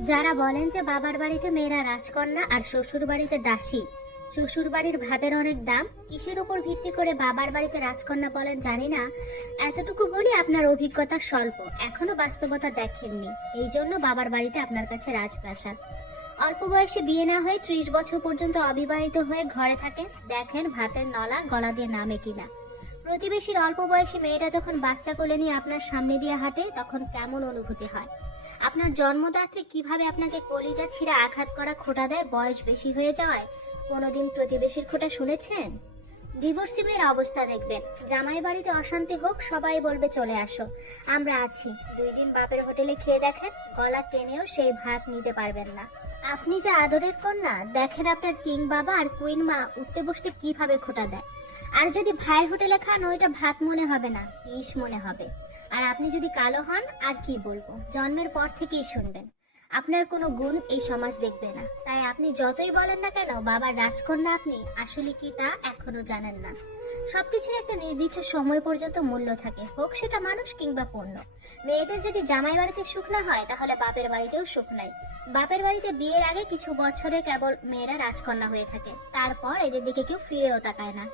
যারা বলেন যে বাবার বাড়িতে মেয়েরা রাজকন্যা আর শ্বশুর বাড়িতে দাসী, শ্বশুর বাড়ির ভাতের অনেক দাম, কিসের উপর ভিত্তি করে বাবার বাড়িতে রাজকন্যা বলেন জানি না। এতটুকু বলি, আপনার অভিজ্ঞতা স্বল্প, এখনো বাস্তবতা দেখেননি, এই জন্য বাবার বাড়িতে আপনার কাছে রাজপ্রাসাদ। অল্প বয়সে বিয়ে না হয়ে 30 বছর পর্যন্ত অবিবাহিত হয়ে ঘরে থাকেন, দেখেন ভাতের নলা গলা দিয়ে নামে কিনা। প্রতিবেশীর অল্প বয়সী মেয়েটা যখন বাচ্চা কোলে নিয়ে আপনার সামনে দিয়ে হাঁটে, তখন কেমন অনুভূতি হয়? আপনার জন্মদাত্রী কিভাবে আপনাকে কলিজা ছিঁড়ে আঘাত করা খোঁটা দেয় বয়স বেশি হয়ে যাওয়ায়? কোনোদিন প্রতিবেশীর খোঁটা শুনেছেন? ডিভোর্সি মেয়ের অবস্থা দেখবেন, জামাই বাড়িতে অশান্তি হোক সবাই বলবে চলে আসো, আমরা আছি। 2 দিন বাপের হোটেলে খেয়ে দেখেন, গলা টেনেও সেই ভাত নিতে পারবেন না। আপনি যে আদরের কন্যা, দেখেন আপনার কিং বাবা আর কুইন মা উঠতে বসতে কিভাবে খোঁটা দেয়। আর যদি ভাইয়ের হোটেলে খান, ওইটা ভাত মনে হবে না, ইস মনে হবে। আর আপনি যদি কালো হন, আর কি বলবো, জন্মের পর থেকেই শুনবেন আপনার কোনো গুণ এই সমাজ দেখবে না। তাই আপনি যতই বলেন না কেন বাবার রাজকন্যা আপনি, আসলে কি তা এখনো জানেন না। সবকিছুর একটা নির্দিষ্ট সময় পর্যন্ত মূল্য থাকে, হোক সেটা মানুষ কিংবা পণ্য। মেয়েদের যদি জামাই বাড়িতে সুখ না হয়, তাহলে বাপের বাড়িতেও সুখ নাই। বাপের বাড়িতে বিয়ের আগে কিছু বছরে কেবল মেয়েরা রাজকন্যা হয়ে থাকে, তারপর এদের দিকে কেউ ফিরেও তাকায় না।